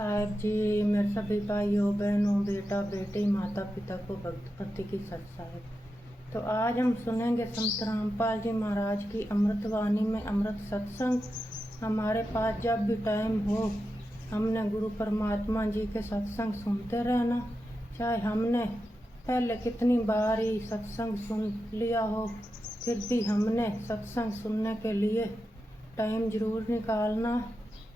साहेब जी, मेरे सभी भाइयों बहनों बेटा बेटी माता पिता को भक्ति की सत साहेब। तो आज हम सुनेंगे संत रामपाल जी महाराज की अमृतवाणी में अमृत सत्संग। हमारे पास जब भी टाइम हो हमने गुरु परमात्मा जी के सत्संग सुनते रहना। चाहे हमने पहले कितनी बार ही सत्संग सुन लिया हो, फिर भी हमने सत्संग सुनने के लिए टाइम जरूर निकालना।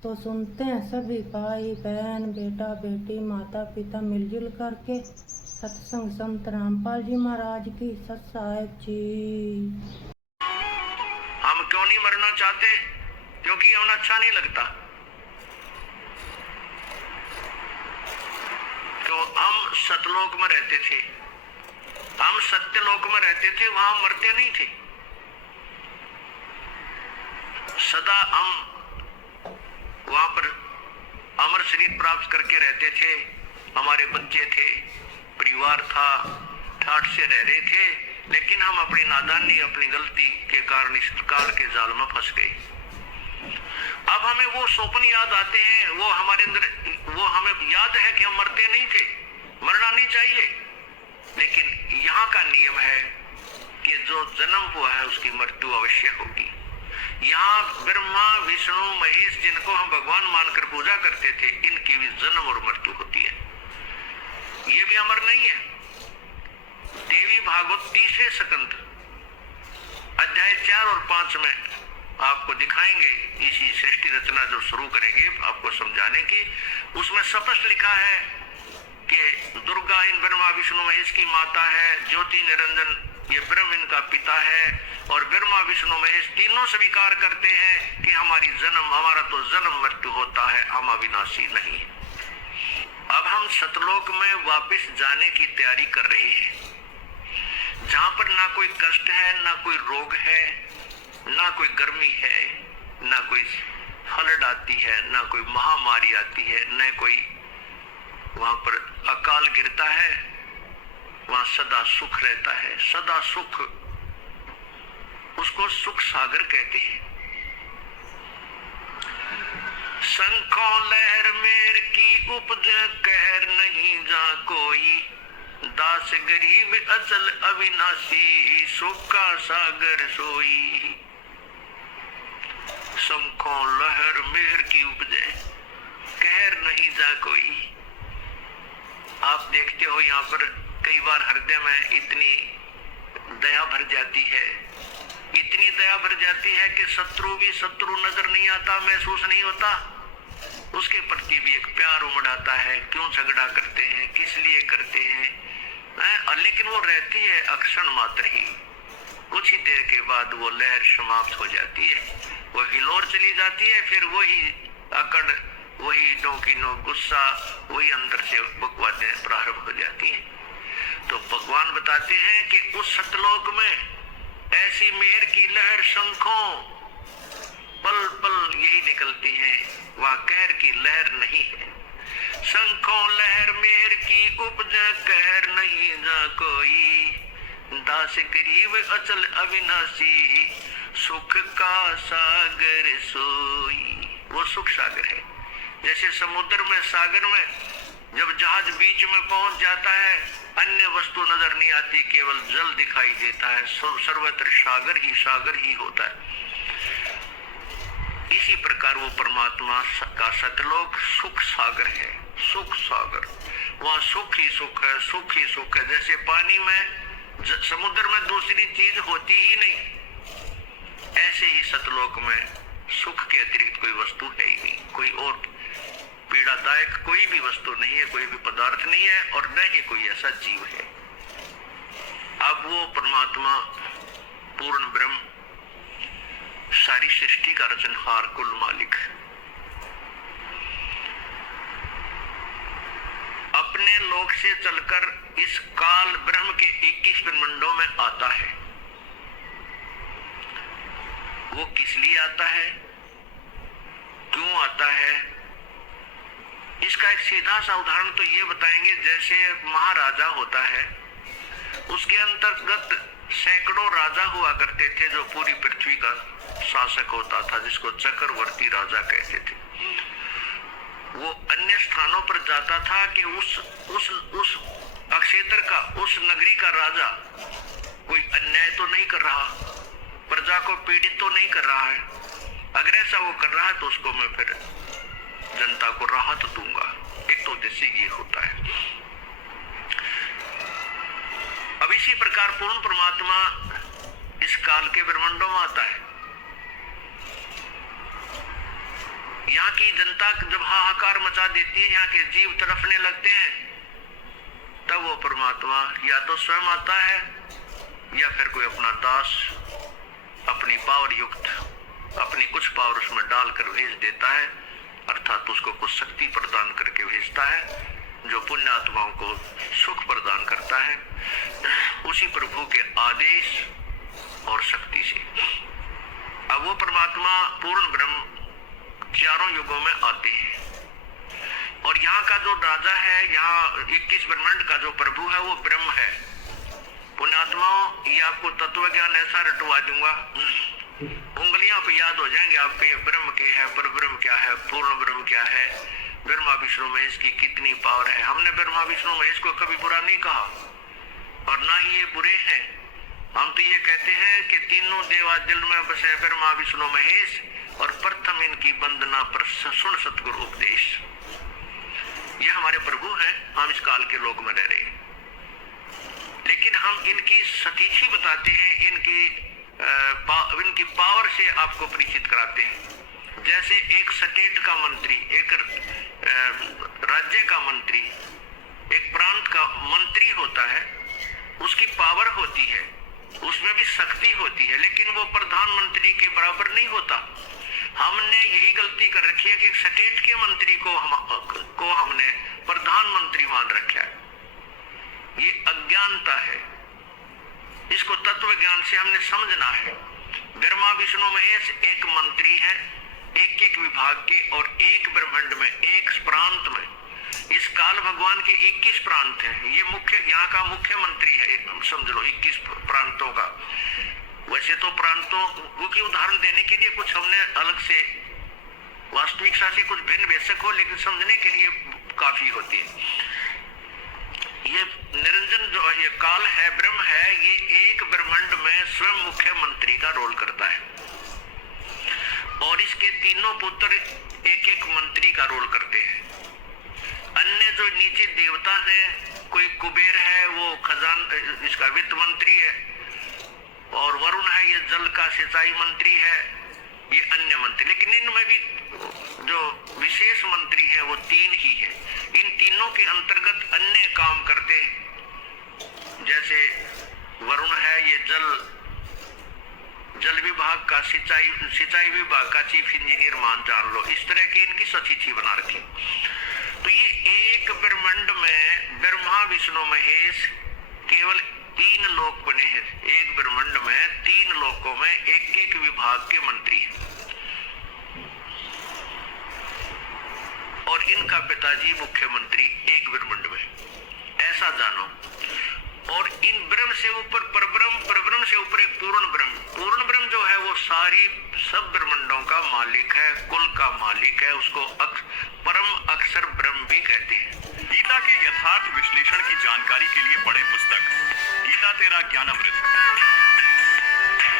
तो सुनते हैं सभी भाई बहन बेटा बेटी माता पिता मिलजुल करके सत्संग संत रामपाल जी महाराज की सत साहेब जी। हम क्यों नहीं मरना चाहते? क्योंकि हमें अच्छा नहीं लगता। तो हम सतलोक में रहते थे, हम सत्यलोक में रहते थे, वहां मरते नहीं थे। सदा हम वहां पर अमर शरीर प्राप्त करके रहते थे। हमारे बच्चे थे, परिवार था, ठाठ से रह रहे थे, लेकिन हम अपनी नादानी अपनी गलती के कारण इस काल के जाल में फंस गए। अब हमें वो स्वप्न याद आते हैं, वो हमारे अंदर, वो हमें याद है कि हम मरते नहीं थे, मरना नहीं चाहिए। लेकिन यहाँ का नियम है कि जो जन्म हुआ है उसकी मृत्यु अवश्य होगी। यहाँ ब्रह्मा विष्णु महेश जिनको हम भगवान मानकर पूजा करते थे, इनकी भी जन्म और मृत्यु होती है, ये भी अमर नहीं है। देवी भागवत 30वें स्कंद अध्याय 4 और 5 में आपको दिखाएंगे। इसी सृष्टि रचना जब शुरू करेंगे आपको समझाने की, उसमें स्पष्ट लिखा है कि दुर्गा इन ब्रह्मा विष्णु महेश की माता है, ज्योति निरंजन ये ब्रह्म इनका पिता है, और ब्रह्मा विष्णु महेश तीनों स्वीकार करते हैं कि हमारा तो जन्म मृत्यु होता है, हम अविनाशी नहीं। अब हम सतलोक में वापस जाने की तैयारी कर रहे हैं, जहां पर ना कोई कष्ट है, ना कोई रोग है, ना कोई गर्मी है, ना कोई फ्लड आती है, ना कोई महामारी आती है, न कोई वहां पर अकाल गिरता है। वहां सदा सुख रहता है, सदा सुख, उसको सुख सागर कहते हैं। शंखों लहर मेर की उपज कहर नहीं जा कोई, दास गरीब अचल अविनाशी सुख का सागर सोई। शंखों लहर मेर की उपजे कहर नहीं जा कोई। आप देखते हो यहाँ पर कई बार हृदय में इतनी दया भर जाती है, इतनी दया भर जाती है कि शत्रु भी शत्रु नजर नहीं आता, महसूस नहीं होता, उसके प्रति भी एक प्यार उमड़ आता है। क्यों झगड़ा करते हैं, किस लिए करते हैं, लेकिन वो रहती है अक्षण मात्र ही, कुछ ही देर के बाद वो लहर समाप्त हो जाती है, वो हिलोर चली जाती है, फिर वही अकड़, वही नोकी नो गुस्सा, वही अंदर से बकवादें प्रारंभ हो जाती हैं। तो भगवान बताते हैं कि उस सतलोक में ऐसी मेहर की लहर शंखों पल पल यही निकलती है, वहां कहर की लहर नहीं है। शंखों लहर मेहर की उपज कहर नहीं जा कोई, दास गरीब अचल अविनाशी सुख का सागर सोई। वो सुख सागर है। जैसे समुद्र में, सागर में जब जहाज बीच में पहुंच जाता है, अन्य वस्तु नजर नहीं आती, केवल जल दिखाई देता है, सर्वत्र सागर ही होता है। इसी प्रकार वो परमात्मा का सतलोक सुख सागर है, सुख सागर, वहां सुख ही सुख है, सुख ही सुख है। जैसे पानी में, समुद्र में दूसरी चीज होती ही नहीं, ऐसे ही सतलोक में सुख के अतिरिक्त कोई वस्तु है ही नहीं, कोई और पीड़ादायक कोई भी वस्तु नहीं है, कोई भी पदार्थ नहीं है, और न ही कोई ऐसा जीव है। अब वो परमात्मा पूर्ण ब्रह्म, सारी सृष्टि का रचनहार, कुल मालिक, अपने लोक से चलकर इस काल ब्रह्म के 21 ब्रह्मांडों में आता है। वो किस लिए आता है, क्यों आता है, इसका एक सीधा सा उदाहरण तो ये बताएंगे। जैसे महाराजा होता है, उसके अंतर्गत सैकड़ों राजा हुआ करते थे, जो पूरी पृथ्वी का शासक होता था, जिसको चक्रवर्ती राजा कहते थे। वो अन्य स्थानों पर जाता था कि उस अक्षेत्र का, उस नगरी का राजा कोई अन्याय तो नहीं कर रहा, प्रजा को पीड़ित तो नहीं कर रहा है। अगर ऐसा वो कर रहा है तो उसको मैं फिर जनता को राहत दूंगा। एक तो उद्देश्य ये होता है। अब इसी प्रकार पूर्ण परमात्मा इस काल के ब्रह्मांडों में आता है। यहाँ की जनता जब हाहाकार मचा देती है, यहाँ के जीव तड़फने लगते हैं, तब वो परमात्मा या तो स्वयं आता है या फिर कोई अपना दास अपनी पावर युक्त अपनी कुछ पावर उसमें डालकर भेज देता है, अर्थात उसको कुछ शक्ति प्रदान करके भेजता है, जो पुण्य आत्माओं को सुख प्रदान करता है उसी प्रभु के आदेश और शक्ति से। अब वो परमात्मा पूर्ण ब्रह्म चारों युगों में आते हैं और यहाँ का जो राजा है, यहाँ 21 ब्रह्मांड का जो प्रभु है वो ब्रह्म है। पुण्यात्माओं, ये आपको तत्व ज्ञान ऐसा रटवा दूंगा, उंगलियां पे याद हो जाएंगे आपके। ये ब्रह्म के है, पर ब्रह्म क्या है, पूर्ण ब्रह्म क्या है, ब्रह्मा विष्णु महेश की कितनी पावर है। हमने ब्रह्मा विष्णु महेश को कभी बुरा नहीं कहा और ना ही ये बुरे हैं। हम तो ये कहते हैं कि तीनों देवा दिल में बसे ब्रह्मा विष्णु महेश और प्रथम इनकी वंदना पर सुन सतगुरु उपदेश। ये हमारे प्रभु हैं, हम इस काल के लोक में रह रहे हैं, लेकिन हम इनकी सतीशी बताते हैं, इनकी पावर से आपको परिचित कराते हैं। जैसे एक स्टेट का मंत्री, एक राज्य का मंत्री, एक प्रांत का मंत्री होता है, उसकी पावर होती है, उसमें भी शक्ति होती है, लेकिन वो प्रधानमंत्री के बराबर नहीं होता। हमने यही गलती कर रखी है कि एक स्टेट के मंत्री को हमने प्रधानमंत्री मान रखा है। ये अज्ञानता है, इसको तत्व ज्ञान से हमने समझना है। ब्रह्मा विष्णु महेश एक मंत्री है, एक एक विभाग के और एक ब्रह्मांड में, एक प्रांत में। इस काल भगवान के 21 प्रांत हैं। ये मुख्य, यहाँ का मुख्यमंत्री है, समझ लो 21 प्रांतों का। वैसे तो प्रांतों की उदाहरण देने के लिए कुछ हमने अलग से वास्तविकता से कुछ भिन्न बेशक हो, लेकिन समझने के लिए काफी होती है। ये निरंजन जो ये काल है, ब्रह्म है, ये एक ब्रह्मांड में स्वयं मुख्यमंत्री का रोल करता है और इसके तीनों पुत्र एक एक मंत्री का रोल करते हैं। अन्य जो नीचे देवता है, कोई कुबेर है, वो खजान इसका वित्त मंत्री है, और वरुण है, ये जल का सिंचाई मंत्री है, ये अन्य मंत्री। लेकिन इनमें भी जो विशेष मंत्री हैं वो 3 ही है। इन तीनों के अंतर्गत अन्य काम करते हैं। जैसे वरुण है, ये जल विभाग का, सिंचाई विभाग का चीफ इंजीनियर जान लो। इस तरह की इनकी सचिथी बना रखी। तो ये एक ब्रह्मांड में ब्रह्मा विष्णु महेश केवल 3 लोक बने हैं। एक ब्रह्मांड में 3 लोकों में एक एक विभाग के मंत्री हैं और इनका पिताजी मुख्यमंत्री एक ब्रह्मांड में। ऐसा जानो। और इन ब्रह्म से ऊपर परब्रह्म, परब्रह्म से ऊपर एक पूर्ण ब्रह्म। पूर्ण ब्रह्म जो है वो सारी सब ब्रह्मांडों का मालिक है, कुल का मालिक है। उसको परम अक्षर ब्रह्म भी कहते हैं। गीता के यथार्थ विश्लेषण की जानकारी के लिए पढ़ें पुस्तक गीता तेरा ज्ञानामृत।